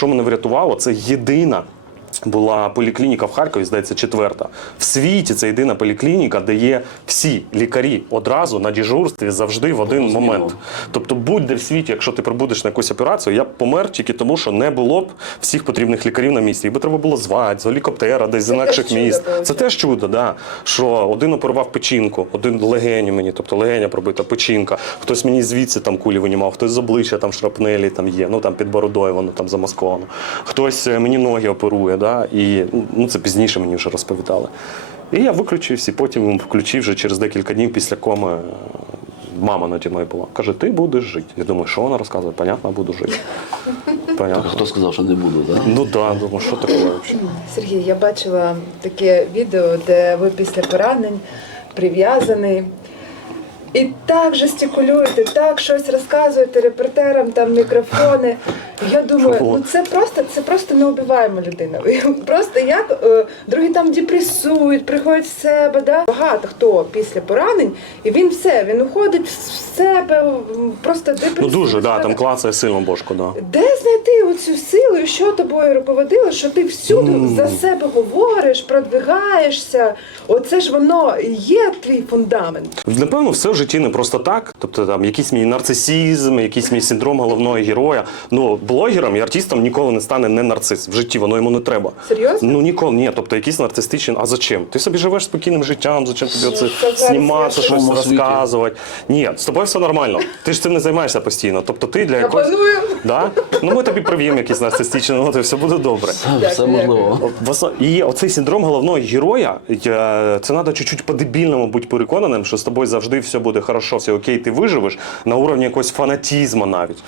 що мене врятувало, це єдина. Була поліклініка в Харкові, здається, четверта. В світі це єдина поліклініка, де є всі лікарі одразу на дежурстві завжди в один Зрозуміло. момент. Тобто, будь-де в світі, якщо ти прибудеш на якусь операцію, я б помер тільки тому, що не було б всіх потрібних лікарів на місці. Їх би треба було звати з гелікоптера, десь з інакших теж чудо, міст. Це теж чудо, да. що один оперував печінку, один легеню мені, тобто легеня пробита, печінка. Хтось мені звідси там кулі винімав, хтось з обличчя там шрапнелі там є, ну там під бородою воно там замасковано. Хтось е, мені ноги оперує, да, і ну це пізніше мені вже розповідали. І я виключився, і потім включив вже через декілька днів після коми. е, Мама наді мною була. Каже, ти будеш жити. Я думаю, що вона розказує? Понятно, буду жити. Понятно. Хто сказав, що не буду, так? Ну так, да, думаю, що таке взагалі? Сергій, я бачила таке відео, де ви після поранень прив'язаний. І так жестикулюєте, так щось розказуєте репортерам, там мікрофони. Я думаю, ну це просто це просто неубиваєма людина. Просто як е, другі там депресують, приходять в себе. Да? Багато хто після поранень, і він все, він уходить в себе, просто депресує. Ну дуже, да, там клацає сильно бошко, да. Де знайти оцю силу, і що тобою руководило, що ти всюди Ну. за себе говориш, продвигаєшся? Оце ж воно є твій фундамент. Напевно, все в житті не просто так. Тобто там якийсь мій нарцисізм, якийсь мій синдром головного героя. Ну, блогером і артистом ніколи не стане не нарцис. В житті воно йому не треба. Серйозно? Ну ніколи ні. Тобто якийсь нарцистичний. А зачем? Ти собі живеш спокійним життям, зачем тобі оце це знімати щось світі. розказувати? Ні, з тобою все нормально. Ти ж цим не займаєшся постійно. Тобто ти для Я якогось. планую. Да? Ну ми тобі прив'ємо якісь нарцистичні ноти, все буде добре. Все, можливо. І оцей синдром головного героя, це треба чуть-чуть по-дебільному бути переконаним, що з тобою завжди все буде хорошо, все окей, ти виживеш на уровні якогось фанатізму навіть.